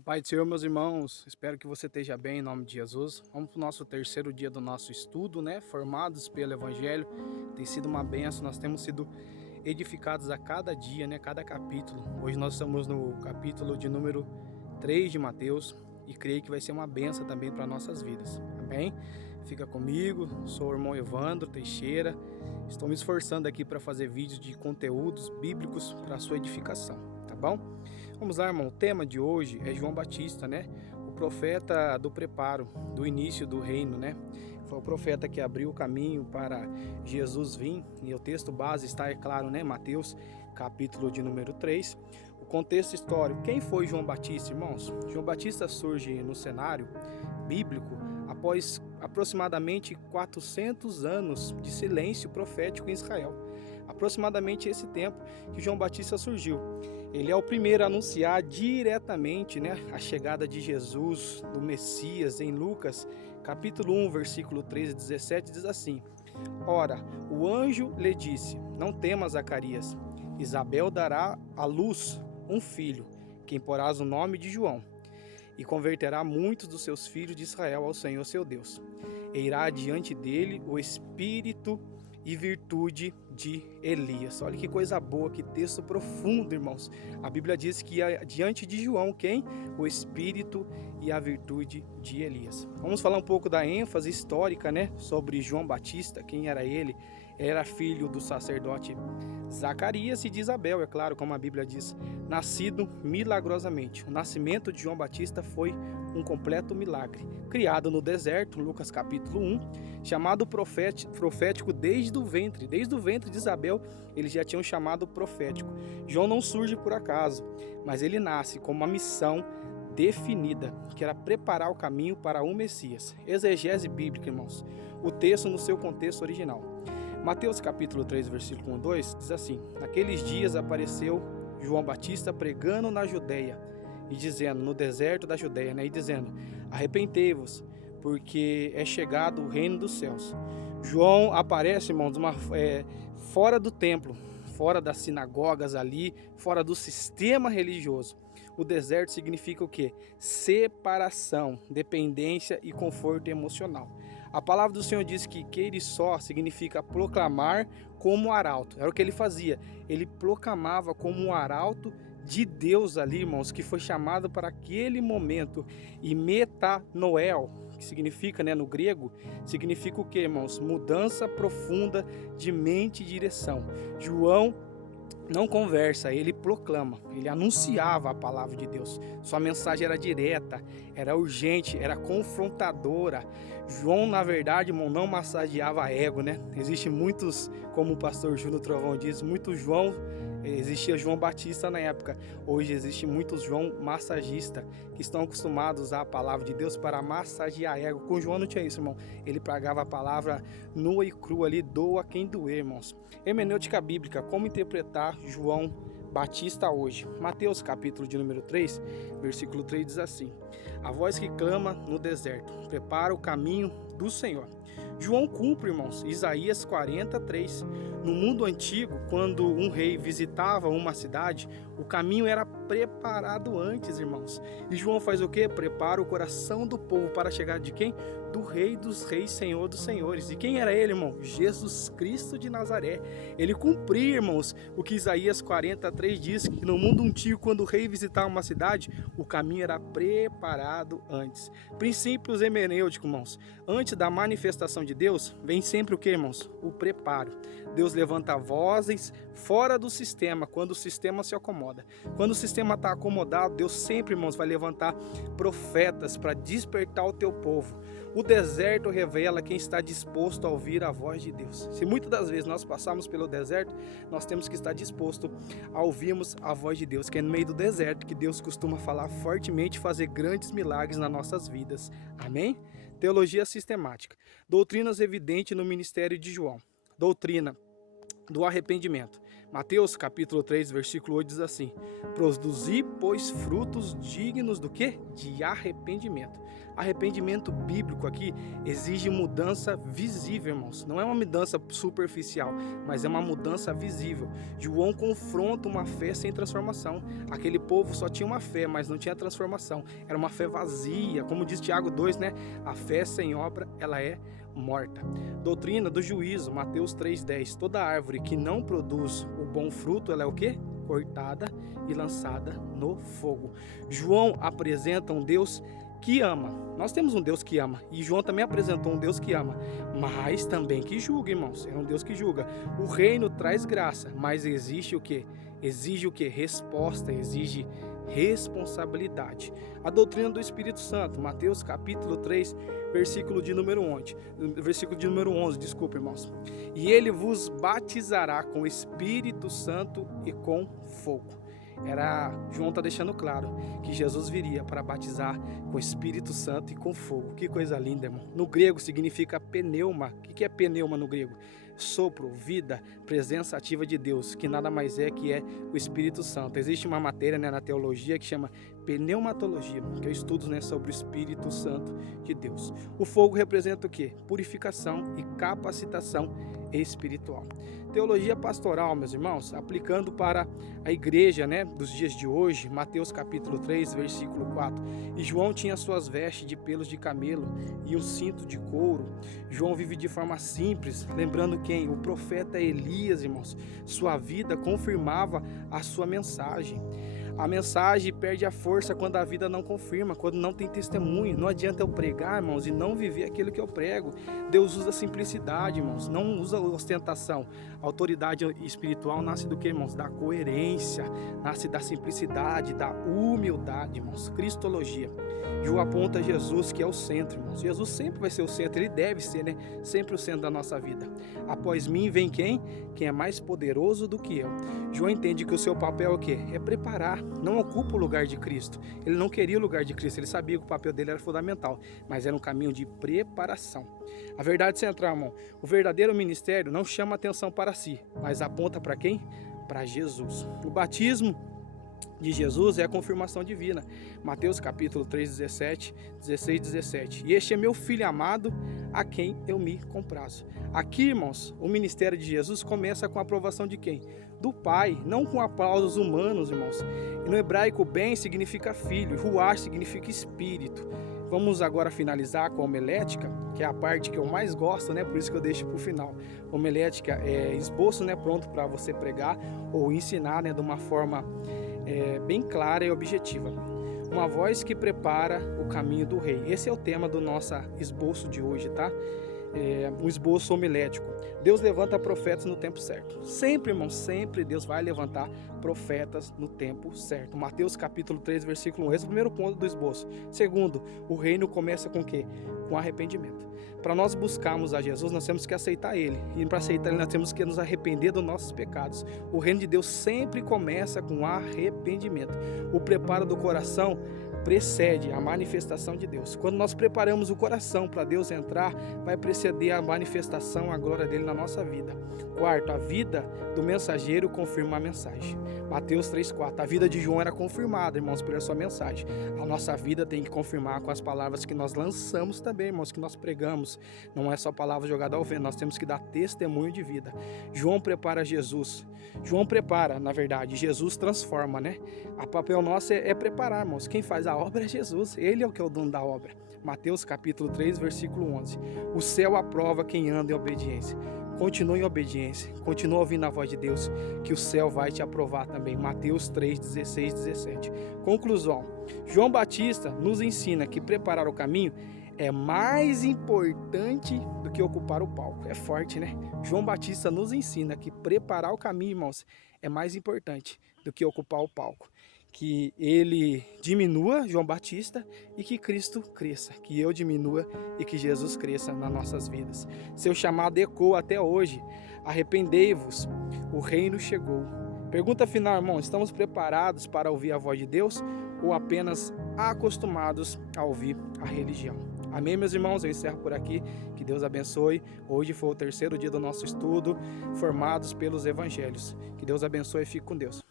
A paz do Senhor, meus irmãos, espero que você esteja bem em nome de Jesus. Vamos para o nosso terceiro dia do nosso estudo, né? Formados pelo Evangelho. Tem sido uma benção, nós temos sido edificados a cada dia, né? Cada capítulo. Hoje nós estamos no capítulo de número 3 de Mateus e creio que vai ser uma benção também para nossas vidas. Amém? Fica comigo, sou o irmão Evandro Teixeira. Estou me esforçando aqui para fazer vídeos de conteúdos bíblicos para a sua edificação, tá bom? Vamos lá, irmão. O tema de hoje é João Batista, né? O profeta do preparo, do início do reino, né? Foi o profeta que abriu o caminho para Jesus vir. E o texto base está, é claro, né? Mateus, capítulo de número 3. O contexto histórico. Quem foi João Batista, irmãos? João Batista surge no cenário bíblico após aproximadamente 400 anos de silêncio profético em Israel. Aproximadamente esse tempo que João Batista surgiu. Ele é o primeiro a anunciar diretamente, né, a chegada de Jesus, do Messias. Em Lucas, capítulo 1, versículo 13 e 17, diz assim: Ora, o anjo lhe disse: Não temas, Zacarias, Isabel dará à luz um filho, quem porás o nome de João, e converterá muitos dos seus filhos de Israel ao Senhor seu Deus. E irá diante dele o Espírito e virtude de Elias. Olha que coisa boa, que texto profundo, irmãos. A Bíblia diz que diante de João, quem? O Espírito e a virtude de Elias. Vamos falar um pouco da ênfase histórica, né, sobre João Batista. Quem era ele? Era filho do sacerdote Zacarias e de Isabel, é claro, como a Bíblia diz, nascido milagrosamente. O nascimento de João Batista foi um completo milagre. Criado no deserto, Lucas capítulo 1, chamado profético desde o ventre de Isabel, eles já tinham chamado profético. João não surge por acaso, mas ele nasce com uma missão definida, que era preparar o caminho para o Messias. Exegese bíblica, irmãos. O texto no seu contexto original. Mateus capítulo 3, versículo 1 e 2 diz assim: Naqueles dias apareceu João Batista pregando na Judeia e dizendo, no deserto da Judeia, né, e dizendo: arrependei-vos, porque é chegado o reino dos céus. João aparece, irmãos, fora do templo, fora das sinagogas ali, fora do sistema religioso. O deserto significa o quê? Separação, dependência e conforto emocional. A palavra do Senhor diz que ele só significa proclamar como arauto. Era o que ele fazia. Ele proclamava como um arauto de Deus ali, irmãos, que foi chamado para aquele momento. E metanoel, que significa, né, no grego, significa o que, irmãos? Mudança profunda de mente e direção. João não conversa, ele proclama, ele anunciava a palavra de Deus. Sua mensagem era direta, era urgente, era confrontadora. João, na verdade, irmão, não massageava ego, né? Existem muitos, como o pastor Júnior Trovão diz, existia João Batista na época. Hoje existe muitos João massagista que estão acostumados a usar a palavra de Deus para massagear ego. Com João não tinha isso, irmão. Ele pregava a palavra nua e crua ali, doa quem doer, irmãos. Hermenêutica bíblica, como interpretar João Batista hoje? Mateus capítulo de número 3, versículo 3 diz assim: A voz que clama no deserto, prepara o caminho do Senhor. João cumpre, irmãos, Isaías 43. No mundo antigo, quando um rei visitava uma cidade, o caminho era preparado antes, irmãos. E João faz o quê? Prepara o coração do povo para chegar de quem? Do Rei dos Reis, Senhor dos Senhores. E quem era ele, irmão? Jesus Cristo de Nazaré. Ele cumpria, irmãos, o que Isaías 43 diz, que no mundo antigo, quando o rei visitava uma cidade, o caminho era preparado antes. Princípios hermenêuticos, irmãos. Antes da manifestação de Deus, vem sempre o que, irmãos? O preparo. Deus levanta vozes fora do sistema, quando o sistema se acomoda. Quando o sistema está acomodado, Deus sempre, irmãos, vai levantar profetas para despertar o teu povo. O deserto revela quem está disposto a ouvir a voz de Deus. Se muitas das vezes nós passamos pelo deserto, nós temos que estar disposto a ouvirmos a voz de Deus, que é no meio do deserto que Deus costuma falar fortemente e fazer grandes milagres nas nossas vidas. Amém? Teologia sistemática. Doutrinas evidentes no ministério de João. Doutrina do arrependimento. Mateus capítulo 3, versículo 8 diz assim: produzi, pois, frutos dignos do quê? De arrependimento. Arrependimento bíblico aqui exige mudança visível, irmãos. Não é uma mudança superficial, mas é uma mudança visível. João confronta uma fé sem transformação. Aquele povo só tinha uma fé, mas não tinha transformação. Era uma fé vazia. Como diz Tiago 2, né? A fé sem obra, ela é morta. Doutrina do juízo, Mateus 3,10. Toda árvore que não produz o bom fruto, ela é o quê? Cortada e lançada no fogo. João apresenta um Deus que ama. Nós temos um Deus que ama. E João também apresentou um Deus que ama, mas também que julga, irmãos. É um Deus que julga. O reino traz graça, mas existe o quê? Exige o quê? Resposta, exige responsabilidade. A doutrina do Espírito Santo, Mateus capítulo 3, versículo de número 11. Versículo de número 11, desculpa, irmãos. E ele vos batizará com Espírito Santo e com fogo. João está deixando claro que Jesus viria para batizar com Espírito Santo e com fogo. Que coisa linda, irmão. No grego significa pneuma. O que é pneuma no grego? Sopro, vida, presença ativa de Deus, que nada mais é que é o Espírito Santo. Existe uma matéria, né, na teologia que chama pneumatologia, que é estudos, né, sobre o Espírito Santo de Deus. O fogo representa o quê? Purificação e capacitação espiritual. Teologia pastoral, meus irmãos, aplicando para a igreja, né, dos dias de hoje, Mateus capítulo 3, versículo 4. E João tinha suas vestes de pelos de camelo e um cinto de couro. João vive de forma simples, lembrando quem? O profeta Elias, irmãos. Sua vida confirmava a sua mensagem. A mensagem perde a força quando a vida não confirma, quando não tem testemunho. Não adianta eu pregar, irmãos, e não viver aquilo que eu prego. Deus usa simplicidade, irmãos, não usa ostentação. A autoridade espiritual nasce do que, irmãos? Da coerência, nasce da simplicidade, da humildade, irmãos. Cristologia. João aponta Jesus, que é o centro, irmãos. Jesus sempre vai ser o centro, ele deve ser, né? Sempre o centro da nossa vida. Após mim vem quem? Quem é mais poderoso do que eu. João entende que o seu papel é o quê? É preparar, não ocupa o lugar de Cristo. Ele não queria o lugar de Cristo, ele sabia que o papel dele era fundamental, mas era um caminho de preparação. A verdade central, irmão, o verdadeiro ministério não chama atenção para si, mas aponta para quem? Para Jesus. O batismo de Jesus é a confirmação divina. Mateus capítulo 3, 16 e 17. E este é meu filho amado, a quem eu me comprazo. Aqui, irmãos, o ministério de Jesus começa com a aprovação de quem? Do Pai, não com aplausos humanos, irmãos. E no hebraico, bem significa filho, ruach significa espírito. Vamos agora finalizar com a homilética, que é a parte que eu mais gosto, né? Por isso que eu deixo para o final. Homilética é esboço, né? Pronto para você pregar ou ensinar, né? De uma forma bem clara e objetiva. Uma voz que prepara o caminho do rei. Esse é o tema do nosso esboço de hoje, tá? Um esboço homilético. Deus levanta profetas no tempo certo. Sempre, irmão, sempre Deus vai levantar profetas no tempo certo. Mateus capítulo 3, versículo 1. Esse é o primeiro ponto do esboço. Segundo, o reino começa com o quê? Com arrependimento. Para nós buscarmos a Jesus, nós temos que aceitar Ele. E para aceitar Ele, nós temos que nos arrepender dos nossos pecados. O reino de Deus sempre começa com arrependimento. O preparo do coração precede a manifestação de Deus. Quando nós preparamos o coração para Deus entrar, vai preceder a manifestação, a glória dele na nossa vida. Quarto, a vida do mensageiro confirma a mensagem. Mateus 3,4. A vida de João era confirmada, irmãos, pela sua mensagem. A nossa vida tem que confirmar com as palavras que nós lançamos também, irmãos, que nós pregamos. Não é só palavra jogada ao vento, nós temos que dar testemunho de vida. João prepara Jesus. João prepara, na verdade, Jesus transforma, né? O papel nosso é preparar, irmãos. Quem faz a obra é Jesus, ele é o que é o dono da obra. Mateus capítulo 3, versículo 11. O céu aprova quem anda em obediência. Continue em obediência, continue ouvindo a voz de Deus, que o céu vai te aprovar também. Mateus 3, 16, 17. Conclusão. João Batista nos ensina que preparar o caminho é mais importante do que ocupar o palco. É forte, né? João Batista nos ensina que preparar o caminho, irmãos, é mais importante do que ocupar o palco. Que ele diminua, João Batista, e que Cristo cresça, que eu diminua e que Jesus cresça nas nossas vidas. Seu chamado ecoa até hoje. Arrependei-vos, o reino chegou. Pergunta final, irmão, estamos preparados para ouvir a voz de Deus ou apenas acostumados a ouvir a religião. Amém, meus irmãos? Eu encerro por aqui. Que Deus abençoe. Hoje foi o terceiro dia do nosso estudo, formados pelos evangelhos. Que Deus abençoe e fique com Deus.